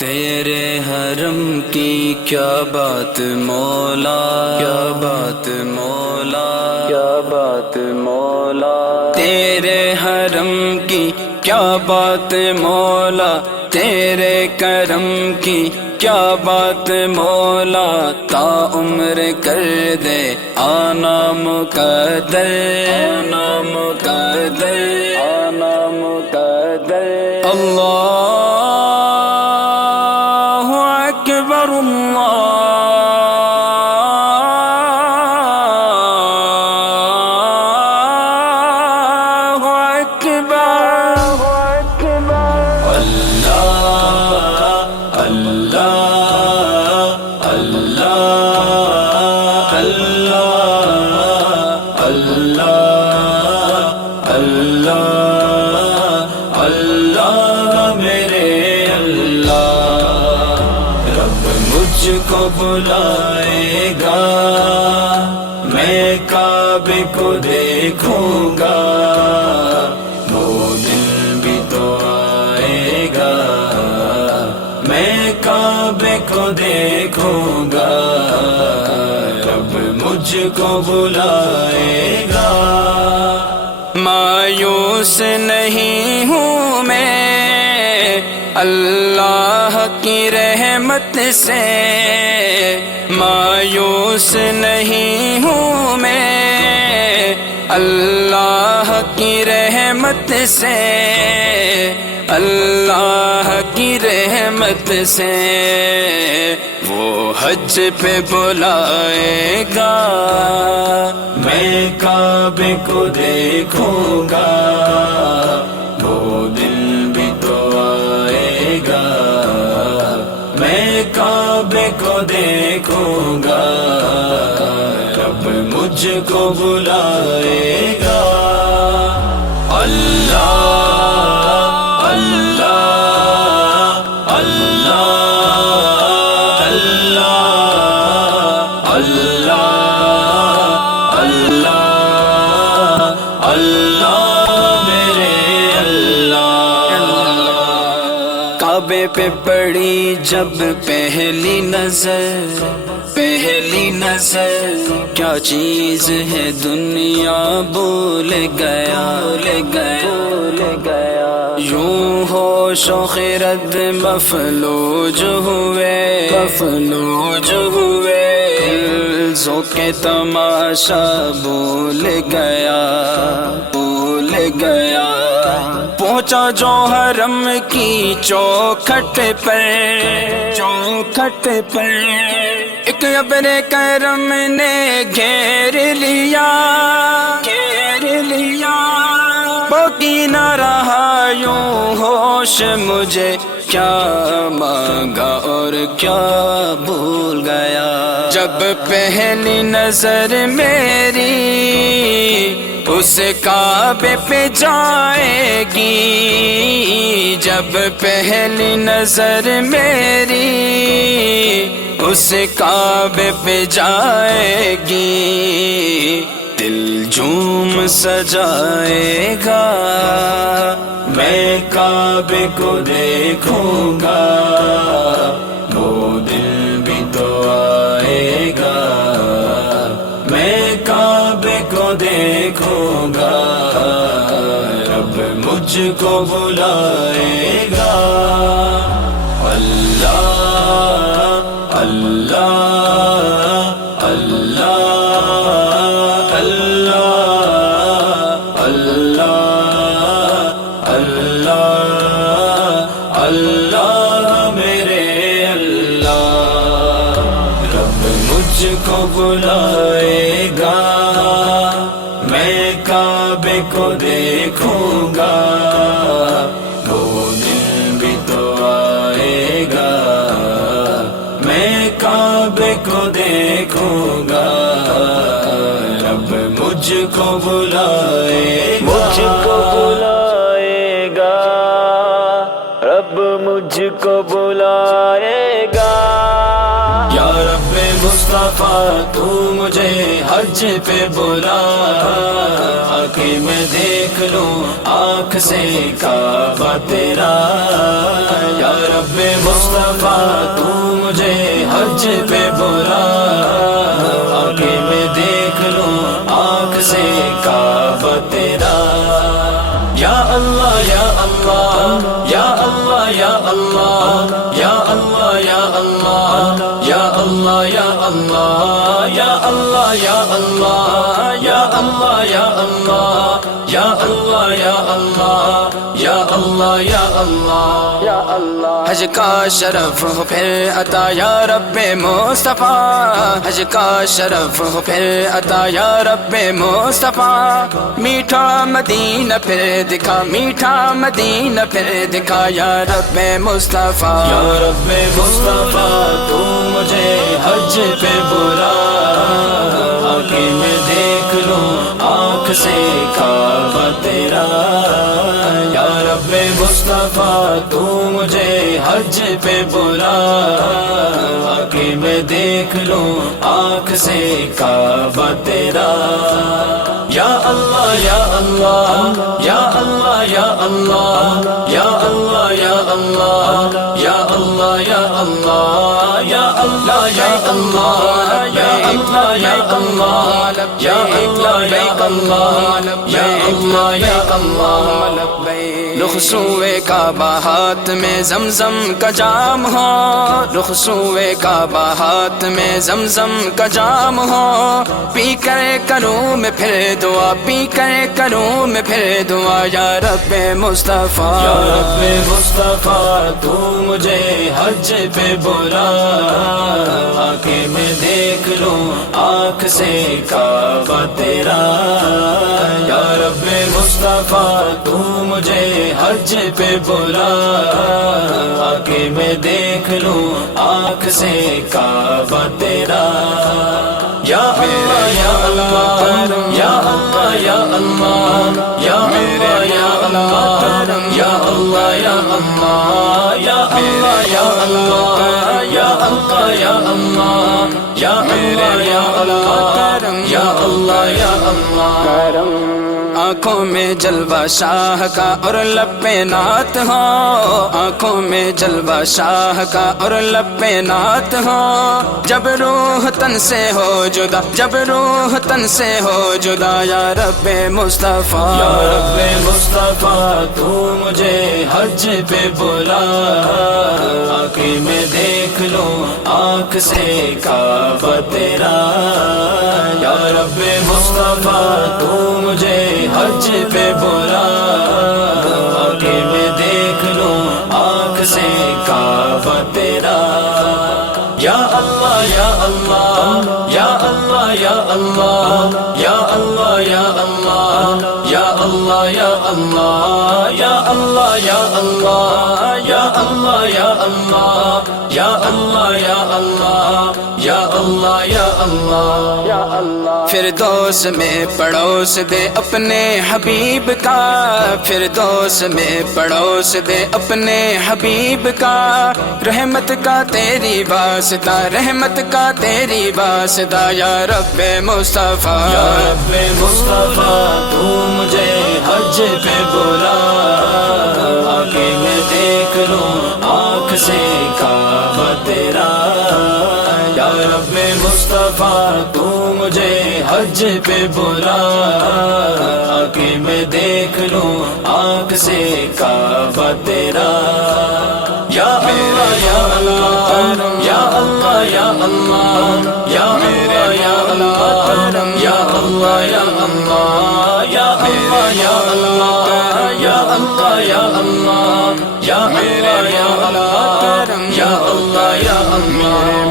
تیرے حرم کی کیا بات مولا، کیا بات مولا، کیا بات مولا، تیرے حرم کی کیا بات مولا، تیرے کرم کی کیا بات مولا، تا عمر کر دے آنا مقدر، آنا مقدر، آنا مقدر۔ اللہ اکبر، اللہ اکبر، اللہ اللہ اللہ اللہ اللہ اللہ میرے اللہ۔ رب مجھ کو بلائے گا، میں کعبے کو دیکھوں گا، وہ دن بھی تو آئے گا، میں کعبے کو دیکھوں گا، رب مجھ کو بلائے گا۔ مایوس نہیں ہوں میں اللہ کی رحمت سے، مایوس نہیں ہوں میں اللہ کی رحمت سے، اللہ کی رحمت سے۔ وہ حج پہ بلائے گا، میں کعبے کو دیکھوں گا، وہ دن بھی تو آئے گا، میں کعبے کو دیکھوں گا، رب مجھ کو بلائے گا۔ اللہ اللہ اللہ اللہ اللہ اللہ میرے اللہ۔ کعبے پہ پڑی جب پہلی نظر، پہلی نظر کیا چیز ہے دنیا بھول گیا، بھول گیا، یوں ہوش و خرد مفلوج ہوئے، مفلوج ہوئے، ذوق تماشا بھول گیا، بھول گیا۔ پہنچا جو حرم کی چوکھٹ پر، چوکھٹ پر ایک ابر کرم نے گھیر لیا، گھیر لیا، باقی نہ رہا یوں ہوش مجھے، کیا مانگا اور کیا بھول گیا۔ جب پہلی نظر میری اس کعبے پہ جائے گی، جب پہلی نظر میری اس کعبے پہ جائے گی، دل جھوم سجائے گا، میں کعبے کو دیکھوں گا، وہ دل بھی تو آئے گا، میں کعبے کو دیکھوں گا، رب مجھ کو بلائے گا۔ اللہ اللہ اللہ اللہ اللہ اللہ اللہ میرے اللہ۔ رب مجھ کو بلائے گا، میں کعبے کو دیکھوں گا، وہ دن بھی تو آئے گا، میں کعبے کو دیکھوں گا، رب مجھ کو بلائے گا، مجھ کو بلائے گا، رب مجھ کو بلائے گا۔ یا رب مصطفیٰ تو مجھے حج پہ بلا، آکے میں دیکھ لوں آنکھ سے کعبہ تیرا، یا رب رب مصطفیٰ تو مجھے حج پہ بلا، آگے میں دیکھ لوں آنکھ سے کعبہ تیرا۔ یا اللہ یا اللہ یا اللہ یا اللہ یا اللہ یا اللہ یا اللہ یا اللہ یا اللہ یا اللہ یا اللہ یا اللہ یا اللہ یا اللہ یا اللہ یا اللہ یا اللہ۔ حج کا شرف ہو پھر عطا یا رب مصطفیٰ، حج کا شرف ہو پھر عطا یا رب مصطفیٰ، میٹھا مدینہ پھر دکھا، میٹھا مدینہ پھر دکھا یا رب مصطفیٰ۔ یا رب مصطفیٰ تو مجھے حج پہ بلا، آگے میں دیکھ لوں آنکھ سے کعبہ تیرا۔ یا رب مصطفیٰ تو مجھے حج پہ بلا، آگے میں دیکھ لوں آنکھ سے کعبہ تیرا۔ یا اللہ یا اللہ یا اللہ یا اللہ یا اللہ یا اللہ یا اللہ یا اللہ یا اللہ یا اللہ یا اللہ یا اللہ یا اللہ یا اللہ یا اللہ یا اللہ۔ رخ سوئے کعبہ ہاتھ میں زمزم کا جام ہو، رخ سوئے کعبہ ہاتھ میں زمزم کا جام ہو، پی کر کروں میں پھر دعا، پی کر کروں میں پھر دعا یا رب مصطفیٰ۔ یا رب مصطفیٰ تو مجھے حج پہ بلا، آگے میں دیکھ لوں آنکھ سے کعبہ تیرا۔ یا رب مصطفیٰ تو مجھے حج پہ بلا، آگے میں دیکھ لوں آنکھ سے کعبہ تیرا۔ یا اللہ یا اللہ یا اللہ یا اللہ یا اللہ یا اللہ یا اللہ یا اللہ یا اللہ یا اللہ یا اللہ یا اللہ یا اللہ یا اللہ یا اللہ یا اللہ۔ آنکھوں میں جلوہ شاہ کا اور لب پہ نعت ہو، آنکھوں میں جلوہ شاہ کا اور لب پہ نعت ہو، جب روح تن سے ہو جدا، جب روح تن سے ہو جدا یا رب مصطفیٰ۔ یا رب مصطفیٰ تو مجھے حج پہ بلا، آگے میں دیکھ لوں آنکھ سے کعبہ تیرا۔ یا رب مصطفیٰ تو مجھے حج پہ بلا، آگے میں دیکھ لوں آنکھ سے کعبہ تیرا۔ یا اللہ یا اللہ یا اللہ یا اللہ یا اللہ یا اللہ یا اللہ یا اللہ یا اللہ یا اللہ یا اللہ یا اللہ یا اللہ یا اللہ یا اللہ یا اللہ یا اللہ۔ فردوس میں پڑوس دے اپنے حبیب کا، فردوس میں پڑوس دے اپنے حبیب کا، رحمت کا تیری واسطہ، رحمت کا تیری واسطہ یا رب مصطفیٰ۔ یا رب مصطفیٰ تو مجھے حج پہ بلا، آگے میں دیکھ لوں آنکھ سے کعبہ تیرا۔ یا رب مصطفیٰ تو مجھے حج پہ بلا، آگے میں دیکھ لوں آنکھ سے کعبہ تیرا۔ یا اللہ یا اللہ یا اللہ یا اللہ یا اللہ یا اللہ یا اللہ یا اللہ یا اللہ یا اللہ یا اللہ یا اللہ یا اللہ یا اللہ یا اللہ یا اللہ۔